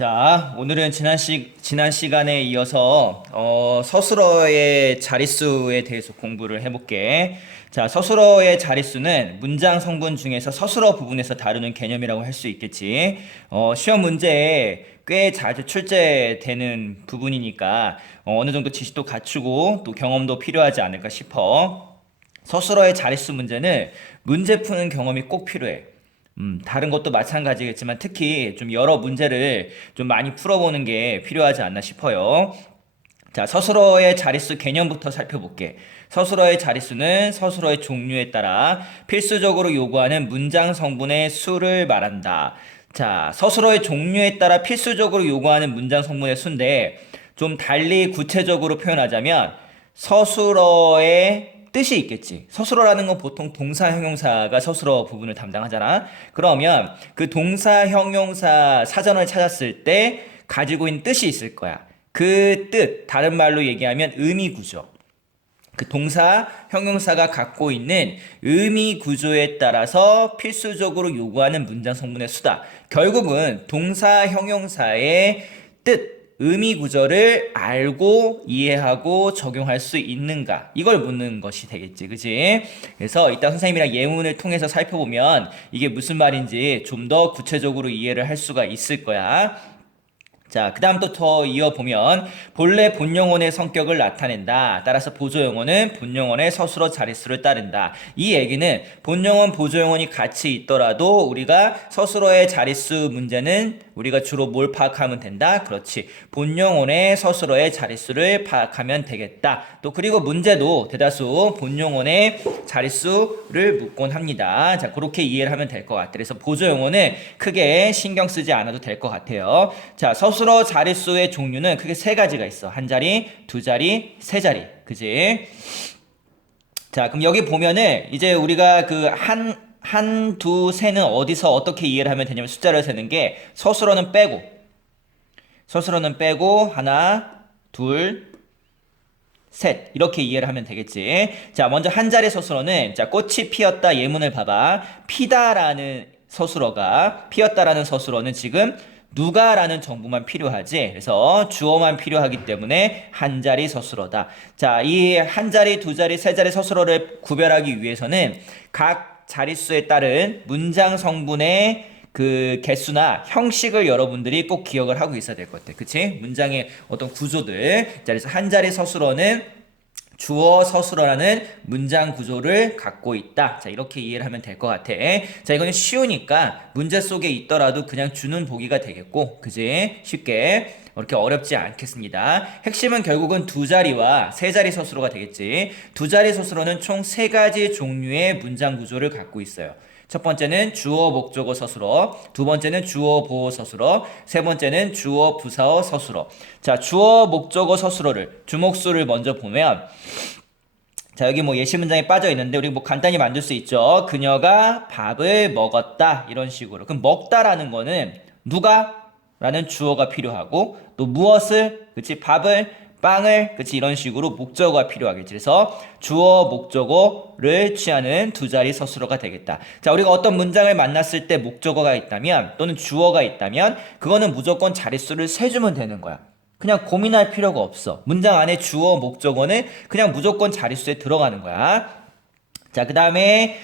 자, 오늘은 지난 시간에 이어서 서술어의 자릿수에 대해서 공부를 해볼게. 자, 서술어의 자릿수는 문장 성분 중에서 서술어 부분에서 다루는 개념이라고 할 수 있겠지. 시험 문제에 꽤 자주 출제되는 부분이니까 어느 정도 지식도 갖추고 또 경험도 필요하지 않을까 싶어. 서술어의 자릿수 문제는 문제 푸는 경험이 꼭 필요해. 다른 것도 마찬가지겠지만 특히 좀 여러 문제를 좀 많이 풀어보는 게 필요하지 않나 싶어요. 자, 서술어의 자릿수 개념부터 살펴볼게. 서술어의 자릿수는 서술어의 종류에 따라 필수적으로 요구하는 문장 성분의 수를 말한다. 자, 서술어의 종류에 따라 필수적으로 요구하는 문장 성분의 수인데 좀 달리 구체적으로 표현하자면 서술어의 뜻이 있겠지. 서술어라는 건 보통 동사, 형용사가 서술어 부분을 담당하잖아. 그러면 그 동사, 형용사 사전을 찾았을 때 가지고 있는 뜻이 있을 거야. 그 뜻, 다른 말로 얘기하면 의미 구조. 그 동사, 형용사가 갖고 있는 의미 구조에 따라서 필수적으로 요구하는 문장 성분의 수다. 결국은 동사, 형용사의 뜻, 의미 구조를 알고 이해하고 적용할 수 있는가, 이걸 묻는 것이 되겠지, 그치? 그래서 이따 선생님이랑 예문을 통해서 살펴보면 이게 무슨 말인지 좀 더 구체적으로 이해를 할 수가 있을 거야. 자, 그 다음 또 더 이어보면 본래 본용어의 성격을 나타낸다. 따라서 보조용어는 본용어의 서술어 자릿수를 따른다. 이 얘기는 본용어, 보조용어이 같이 있더라도 우리가 서술어의 자릿수 문제는 우리가 주로 뭘 파악하면 된다? 그렇지. 본용어의 서술어의 자릿수를 파악하면 되겠다. 또 그리고 문제도 대다수 본용어의 자릿수를 묻곤 합니다. 자, 그렇게 이해를 하면 될 것 같아. 그래서 보조용어는 크게 신경 쓰지 않아도 될 것 같아요. 자, 서술어 자릿수의 종류는 크게 세 가지가 있어. 한 자리, 두 자리, 세 자리. 그지? 자, 그럼 여기 보면은 이제 우리가 그 한, 두, 세는 어디서 어떻게 이해를 하면 되냐면 숫자를 세는 게 서술어는 빼고 하나, 둘, 셋, 이렇게 이해를 하면 되겠지. 자, 먼저 한 자리 서술어는 자, 꽃이 피었다 예문을 봐봐. 피다라는 서술어는 지금 누가라는 정보만 필요하지. 그래서 주어만 필요하기 때문에 한 자리 서술어다. 자, 이 한 자리, 두 자리, 세 자리 서술어를 구별하기 위해서는 각 자릿수에 따른 문장 성분의 그 개수나 형식을 여러분들이 꼭 기억을 하고 있어야 될 것 같아. 그치? 문장의 어떤 구조들. 자, 그래서 한 자리 서술어는 주어 서술어라는 문장 구조를 갖고 있다. 자, 이렇게 이해를 하면 될 것 같아. 자, 이거는 쉬우니까 문제 속에 있더라도 그냥 주는 보기가 되겠고, 그지? 쉽게. 이렇게 어렵지 않겠습니다. 핵심은 결국은 두 자리와 세 자리 서술어가 되겠지. 두 자리 서술어는 총 세 가지 종류의 문장 구조를 갖고 있어요. 첫 번째는 주어 목적어 서술어, 두 번째는 주어 보어 서술어, 세 번째는 주어 부사어 서술어. 자, 주어 목적어 서술어를 주목수를 먼저 보면, 자, 여기 뭐 예시 문장에 빠져 있는데 우리 뭐 간단히 만들 수 있죠. 그녀가 밥을 먹었다, 이런 식으로. 그럼 먹다라는 거는 누가? 라는 주어가 필요하고, 또 무엇을, 그치, 밥을, 빵을, 그치, 이런 식으로 목적어가 필요하겠지. 그래서 주어 목적어를 취하는 두 자리 서술어가 되겠다. 자, 우리가 어떤 문장을 만났을 때 목적어가 있다면 또는 주어가 있다면 그거는 무조건 자릿수를 세주면 되는 거야. 그냥 고민할 필요가 없어. 문장 안에 주어 목적어는 그냥 무조건 자릿수에 들어가는 거야. 자, 그 다음에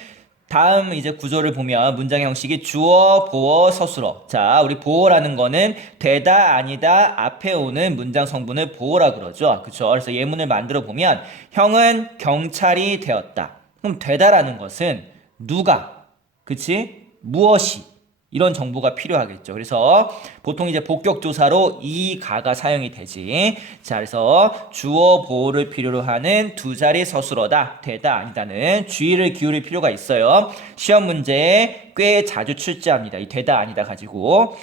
다음 이제 구조를 보면 문장 형식이 주어, 보어, 서술어. 자, 우리 보어라는 거는 되다, 아니다, 앞에 오는 문장 성분을 보어라 그러죠. 그쵸? 그래서 예문을 만들어 보면 형은 경찰이 되었다. 그럼 되다라는 것은 누가, 그치? 무엇이, 이런 정보가 필요하겠죠. 그래서 보통 이제 복격조사로 이, 가가 사용이 되지. 자, 그래서 주어, 보어를 필요로 하는 두 자리 서술어다, 되다, 아니다는 주의를 기울일 필요가 있어요. 시험 문제에 꽤 자주 출제합니다. 이 되다, 아니다 가지고.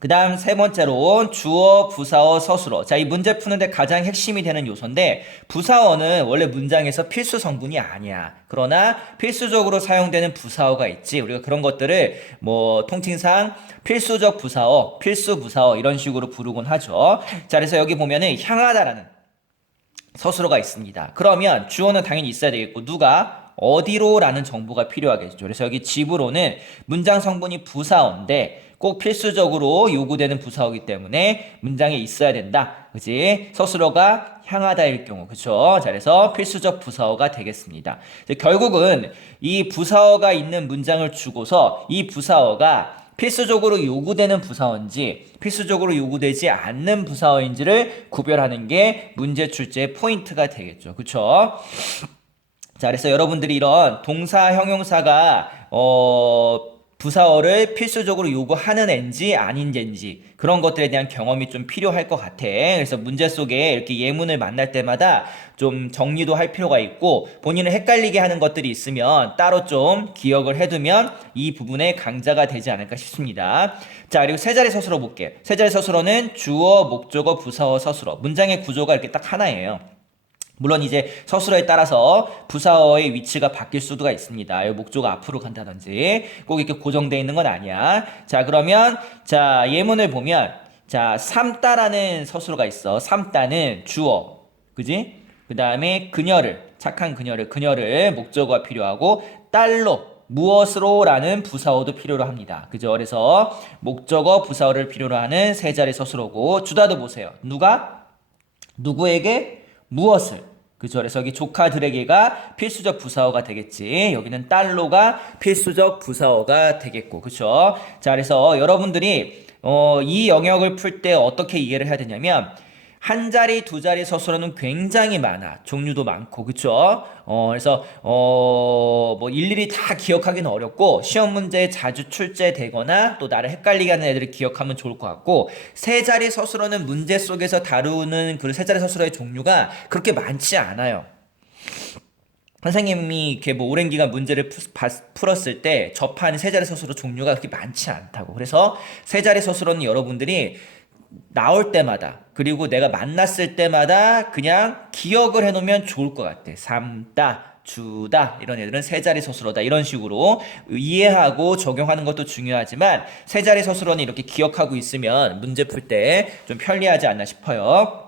그 다음 세 번째로 주어, 부사어, 서술어. 자, 이 문제 푸는데 가장 핵심이 되는 요소인데 부사어는 원래 문장에서 필수 성분이 아니야. 그러나 필수적으로 사용되는 부사어가 있지. 우리가 그런 것들을 뭐 통칭상 필수적 부사어, 필수 부사어 이런 식으로 부르곤 하죠. 자, 그래서 여기 보면은 향하다라는 서술어가 있습니다. 그러면 주어는 당연히 있어야 되겠고 누가? 어디로 라는 정보가 필요하겠죠. 그래서 여기 집으로는 문장 성분이 부사어인데 꼭 필수적으로 요구되는 부사어이기 때문에 문장에 있어야 된다. 그지? 서술어가 향하다일 경우. 그쵸? 자, 그래서 필수적 부사어가 되겠습니다. 결국은 이 부사어가 있는 문장을 주고서 이 부사어가 필수적으로 요구되는 부사어인지 필수적으로 요구되지 않는 부사어인지를 구별하는 게 문제 출제의 포인트가 되겠죠. 그쵸? 자, 그래서 여러분들이 이런 동사, 형용사가 부사어를 필수적으로 요구하는 앤지 아닌지 그런 것들에 대한 경험이 좀 필요할 것 같아. 그래서 문제 속에 이렇게 예문을 만날 때마다 좀 정리도 할 필요가 있고 본인을 헷갈리게 하는 것들이 있으면 따로 좀 기억을 해두면 이 부분의 강자가 되지 않을까 싶습니다. 자, 그리고 세 자리 서술어 볼게. 세 자리 서술어는 주어, 목적어, 부사어, 서술어. 문장의 구조가 이렇게 딱 하나예요. 물론 이제 서술어에 따라서 부사어의 위치가 바뀔 수도 있습니다. 목조가 앞으로 간다든지 꼭 이렇게 고정되어 있는 건 아니야. 자, 그러면 자, 예문을 보면 자, 삼다라는 서술어가 있어. 삼다는 주어. 그지? 그 다음에 그녀를, 착한 그녀를 목적어가 필요하고 딸로 무엇으로 라는 부사어도 필요로 합니다. 그죠? 그래서 목적어, 부사어를 필요로 하는 세 자리 서술어고 주다도 보세요. 누가? 누구에게? 무엇을? 그죠? 그래서 여기 조카들에게가 필수적 부사어가 되겠지. 여기는 딸로가 필수적 부사어가 되겠고. 그쵸? 자, 그래서 여러분들이 이 영역을 풀 때 어떻게 이해를 해야 되냐면 한 자리, 두 자리 서술어는 굉장히 많아. 종류도 많고, 그쵸? 그래서, 뭐, 일일이 다 기억하기는 어렵고, 시험 문제에 자주 출제되거나, 또 나를 헷갈리게 하는 애들을 기억하면 좋을 것 같고, 세 자리 서술어는 문제 속에서 다루는 그 세 자리 서술어의 종류가 그렇게 많지 않아요. 선생님이 이렇게 뭐 오랜 기간 문제를 풀었을 때 접한 세 자리 서술어 종류가 그렇게 많지 않다고. 그래서 세 자리 서술어는 여러분들이 나올 때마다 그리고 내가 만났을 때마다 그냥 기억을 해놓으면 좋을 것 같아. 삼다, 주다 이런 애들은 세 자리 서술어다 이런 식으로 이해하고 적용하는 것도 중요하지만 세 자리 서술어는 이렇게 기억하고 있으면 문제 풀 때 좀 편리하지 않나 싶어요.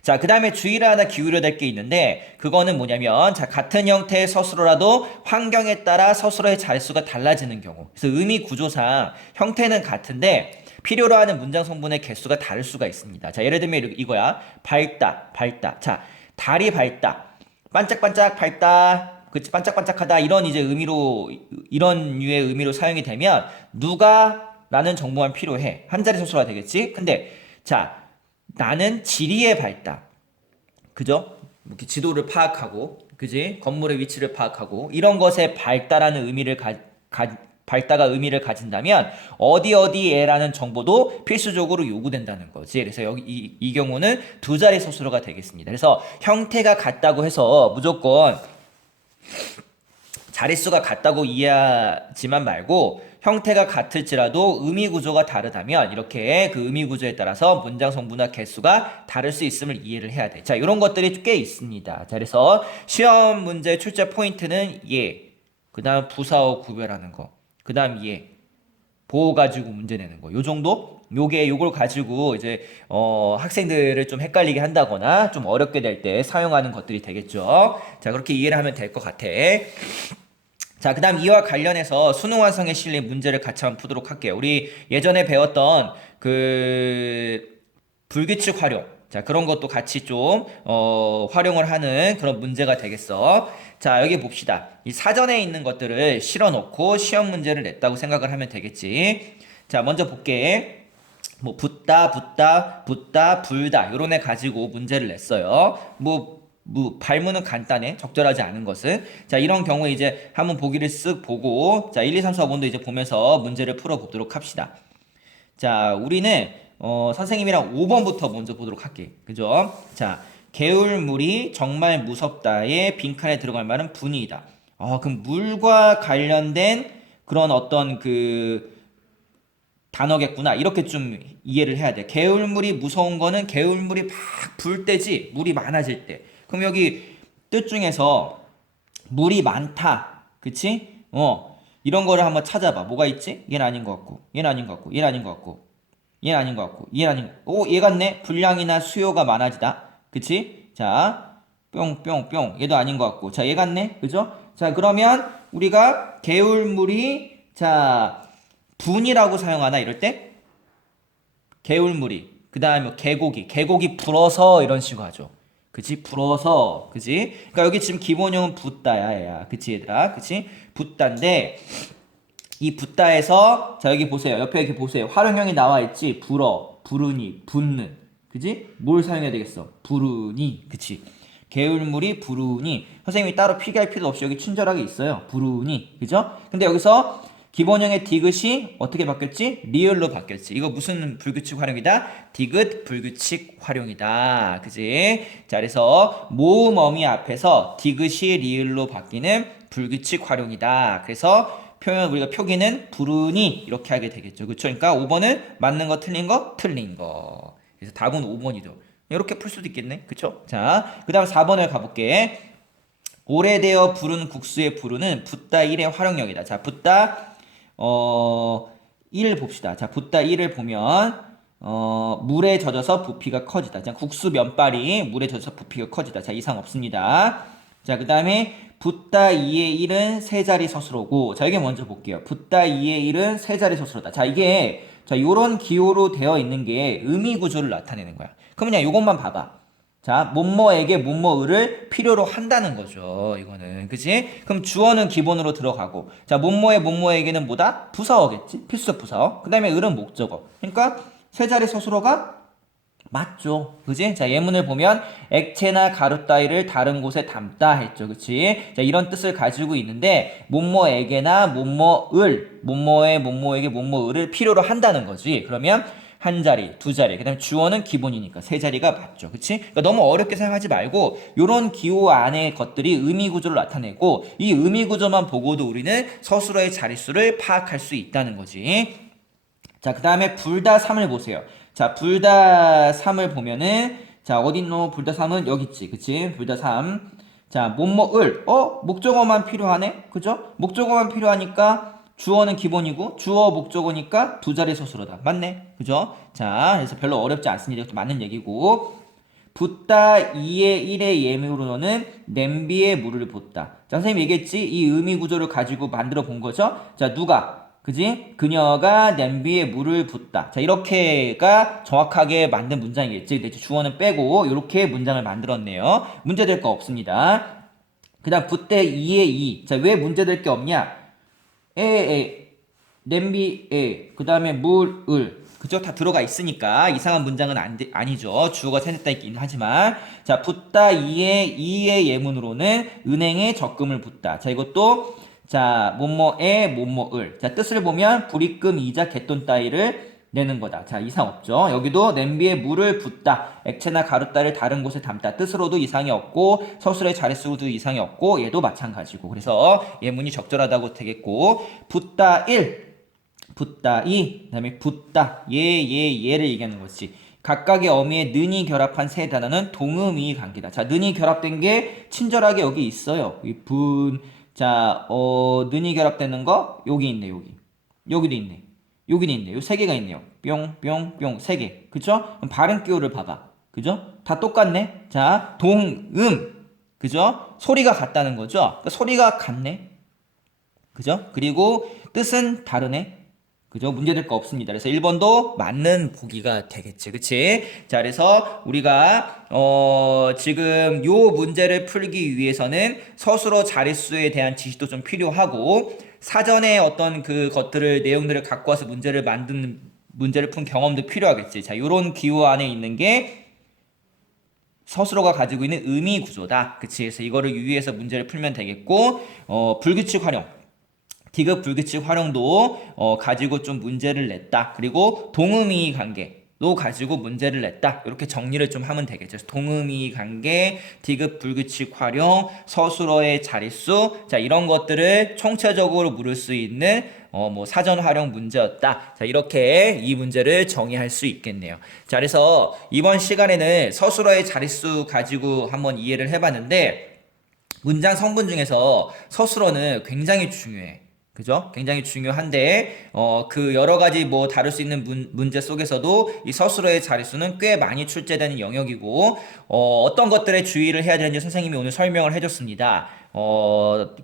자, 그 다음에 주의를 하나 기울여야 될 게 있는데 그거는 뭐냐면 자, 같은 형태의 서술어라도 환경에 따라 서술어의 자릿수가 달라지는 경우. 그래서 의미 구조상 형태는 같은데 필요로 하는 문장 성분의 개수가 다를 수가 있습니다. 자, 예를 들면 이거야. 밝다, 밝다. 자, 달이 밝다. 반짝반짝 밝다. 그치, 반짝반짝하다. 이런 이제 의미로, 이런 류의 의미로 사용이 되면 누가 라는 정보만 필요해. 한 자리 서술어가 되겠지? 근데, 자, 나는 지리에 밝다. 그죠? 이렇게 지도를 파악하고, 그지? 건물의 위치를 파악하고, 이런 것에 밝다라는 의미를 밝다가 의미를 가진다면 어디에라는 정보도 필수적으로 요구된다는 거지. 그래서 여기 이 경우는 두 자리 서술어가 되겠습니다. 그래서 형태가 같다고 해서 무조건 자릿수가 같다고 이해하지만 말고 형태가 같을지라도 의미 구조가 다르다면 이렇게 그 의미 구조에 따라서 문장 성분과 개수가 다를 수 있음을 이해를 해야 돼. 자, 이런 것들이 꽤 있습니다. 자, 그래서 시험 문제 출제 포인트는 그 다음 부사어 구별하는 거. 그 다음 보호 가지고 문제 내는 거. 요 정도? 요걸 가지고 이제 학생들을 좀 헷갈리게 한다거나 좀 어렵게 될 때 사용하는 것들이 되겠죠. 자, 그렇게 이해를 하면 될 것 같아. 자, 그 다음 이와 관련해서 수능 완성에 실린 문제를 같이 한번 푸도록 할게요. 우리 예전에 배웠던 그 불규칙 활용. 자, 그런 것도 같이 좀 활용을 하는 그런 문제가 되겠어. 자, 여기 봅시다. 이 사전에 있는 것들을 실어 놓고 시험 문제를 냈다고 생각을 하면 되겠지. 자, 먼저 볼게. 뭐 붙다, 불다 요런 애 가지고 문제를 냈어요. 발문은 간단해. 적절하지 않은 것은. 자, 이런 경우에 이제 한번 보기를 쓱 보고 자, 1, 2, 3, 4, 5번도 이제 보면서 문제를 풀어 보도록 합시다. 자, 우리는 선생님이랑 5번부터 먼저 보도록 할게. 그죠? 자, 개울물이 정말 무섭다의 빈칸에 들어갈 말은 분이다. 그럼 물과 관련된 그런 어떤 그 단어겠구나. 이렇게 좀 이해를 해야 돼. 개울물이 무서운 거는 개울물이 막 불 때지. 물이 많아질 때. 그럼 여기 뜻 중에서 물이 많다. 그치? 이런 거를 한번 찾아봐. 뭐가 있지? 얘는 아닌 것 같고, 얘는 아닌 것 같고, 얘는 아닌 것 같고, 얘는 아닌 것 같고, 얘는 아닌 것 같고. 얘 같네? 분량이나 수요가 많아지다. 그치? 자, 뿅. 얘도 아닌 것 같고. 자, 얘 같네? 그죠? 자, 그러면 우리가 개울물이 자, 분이라고 사용하나 이럴 때? 개울물이. 그다음에 계곡이 불어서 이런 식으로 하죠. 그치? 불어서. 그치? 그러니까 여기 지금 기본형은 붓다야, 얘야. 그치, 얘들아? 그치? 붓다인데 이 붓다에서 자, 여기 보세요. 옆에 이렇게 보세요. 활용형이 나와 있지? 불어, 부르니, 붓는. 그치? 뭘 사용해야 되겠어? 부르니. 그치? 개울물이 부르니. 선생님이 따로 필기할 필요 없이 여기 친절하게 있어요. 부르니. 그죠? 근데 여기서 기본형의 디귿이 어떻게 바뀌었지? 리을로 바뀌었지. 이거 무슨 불규칙 활용이다? 디귿 불규칙 활용이다. 그지? 자, 그래서 모음 어미 앞에서 디귿이 리을로 바뀌는 불규칙 활용이다. 그래서 우리가 표기는 부르니 이렇게 하게 되겠죠. 그렇죠? 그러니까 5번은 맞는 거 틀린 거 틀린 거. 그래서 답은 5번이죠. 이렇게 풀 수도 있겠네. 그쵸? 자, 그 다음 4번을 가볼게. 오래되어 부른 국수의 부르는 붓다 1의 활용력이다. 자, 붓다 1 봅시다. 자, 붓다 1을 보면 물에 젖어서 부피가 커지다. 자, 국수 면발이 물에 젖어서 부피가 커지다. 자, 이상 없습니다. 자, 그 다음에 붓다 2의 1은 세 자리 서술어고. 자, 이게 먼저 볼게요. 붓다 2의 1은 세 자리 서술어다. 자, 이게 자, 요런 기호로 되어 있는 게 의미 구조를 나타내는 거야. 그럼 그냥 요것만 봐봐. 자, 뭐뭐에게 뭐뭐를 필요로 한다는 거죠. 이거는. 그치? 그럼 주어는 기본으로 들어가고. 자, 뭐뭐에게는 뭐다? 부사어겠지? 필수 부사어. 그 다음에 을은 목적어. 그러니까 세 자리 서술어가 맞죠. 그지? 자, 예문을 보면 액체나 가루 따위를 다른 곳에 담다 했죠. 그치? 자, 이런 뜻을 가지고 있는데 뭐뭐에게나 뭐뭐에게 뭐뭐을을 필요로 한다는 거지. 그러면 한 자리, 두 자리, 그 다음에 주어는 기본이니까 세 자리가 맞죠. 그치? 그러니까 너무 어렵게 생각하지 말고 요런 기호 안의 것들이 의미 구조를 나타내고 이 의미 구조만 보고도 우리는 서술어의 자릿수를 파악할 수 있다는 거지. 자, 그 다음에 불다 3을 보세요. 자, 불다 3을 보면은 자, 어딨노? 불다 3은 여기 있지. 그치? 불다 3. 자, 뭐뭐을. 목적어만 필요하네? 그죠? 목적어만 필요하니까 주어는 기본이고 주어 목적어니까 두 자리 서술어다. 맞네? 그죠? 자, 그래서 별로 어렵지 않습니다. 이것도 맞는 얘기고. 붓다 2의 1의 예문으로는 냄비에 물을 붓다. 자, 선생님 얘기했지? 이 의미 구조를 가지고 만들어 본 거죠? 자, 누가? 그지? 그녀가 냄비에 물을 붓다. 자, 이렇게가 정확하게 만든 문장이겠지. 근데 주어는 빼고 이렇게 문장을 만들었네요. 문제될 거 없습니다. 그 다음 붓대 2의 2. 자, 왜 문제될 게 없냐? 냄비에, 그 다음에 물을. 그죠? 다 들어가 있으니까 이상한 문장은 아니죠. 주어가 생겼다 있긴 하지만. 자, 붓다 2의 예문으로는 은행에 적금을 붓다. 자, 이것도 자, 뭐뭐을. 자, 뜻을 보면 불입금, 이자, 갯돈 따위를 내는 거다. 자, 이상 없죠. 여기도 냄비에 물을 붓다. 액체나 가루 따위를 다른 곳에 담다. 뜻으로도 이상이 없고 서술의 자릿수도 이상이 없고 얘도 마찬가지고. 그래서 예문이 적절하다고 되겠고 붓다 1, 붓다 2, 그다음에 붓다 얘를 얘기하는 거지. 각각의 어미에 는이 결합한 세 단어는 동음이 관계다. 자, 는이 결합된 게 친절하게 여기 있어요. 이 자, 는이 결합되는 거 여기 있네, 여기. 여기도 있네. 여기도 있네. 요 세 개가 있네요. 뿅, 세 개. 그죠? 그럼 발음 기호를 봐봐. 그죠? 다 똑같네. 자, 동음. 그죠? 소리가 같다는 거죠? 그러니까 소리가 같네. 그죠? 그리고 뜻은 다르네. 그죠? 문제될 거 없습니다. 그래서 1번도 맞는 보기가 되겠지. 그치? 자, 그래서 우리가, 지금 요 문제를 풀기 위해서는 서술어 자릿수에 대한 지식도 좀 필요하고, 사전에 어떤 그 것들을, 내용들을 갖고 와서 문제를 푼 경험도 필요하겠지. 자, 요런 기호 안에 있는 게 서술어가 가지고 있는 의미 구조다. 그치? 그래서 이거를 유의해서 문제를 풀면 되겠고, 불규칙 활용. 디귿 불규칙 활용도 가지고 좀 문제를 냈다. 그리고 동의미 관계도 가지고 문제를 냈다. 이렇게 정리를 좀 하면 되겠죠. 동의미 관계, 디귿 불규칙 활용, 서술어의 자릿수, 자, 이런 것들을 총체적으로 물을 수 있는 뭐 사전 활용 문제였다. 자, 이렇게 이 문제를 정의할 수 있겠네요. 자, 그래서 이번 시간에는 서술어의 자릿수 가지고 한번 이해를 해봤는데 문장 성분 중에서 서술어는 굉장히 중요해. 그죠? 굉장히 중요한데, 그 여러 가지 뭐 다룰 수 있는 문제 속에서도 이 서술어의 자릿수는 꽤 많이 출제되는 영역이고, 어떤 것들에 주의를 해야 되는지 선생님이 오늘 설명을 해줬습니다.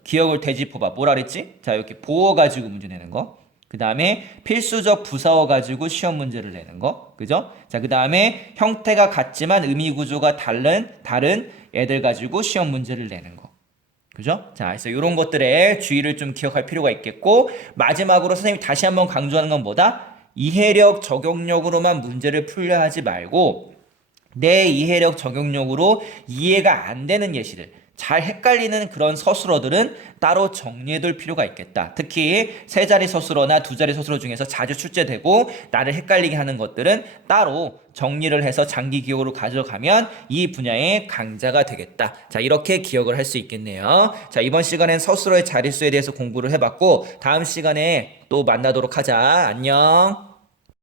기억을 되짚어봐. 뭐라 그랬지? 자, 이렇게 보어 가지고 문제 내는 거. 그 다음에 필수적 부사어 가지고 시험 문제를 내는 거. 그죠? 자, 그 다음에 형태가 같지만 의미 구조가 다른 애들 가지고 시험 문제를 내는 거. 그죠? 자, 그래서 이런 것들에 주의를 좀 기억할 필요가 있겠고, 마지막으로 선생님이 다시 한번 강조하는 건 뭐다? 이해력, 적용력으로만 문제를 풀려 하지 말고, 내 이해력, 적용력으로 이해가 안 되는 예시들, 잘 헷갈리는 그런 서술어들은 따로 정리해둘 필요가 있겠다. 특히 세 자리 서술어나 두 자리 서술어 중에서 자주 출제되고 나를 헷갈리게 하는 것들은 따로 정리를 해서 장기 기억으로 가져가면 이 분야의 강자가 되겠다. 자, 이렇게 기억을 할 수 있겠네요. 자, 이번 시간엔 서술어의 자릿수에 대해서 공부를 해봤고, 다음 시간에 또 만나도록 하자. 안녕.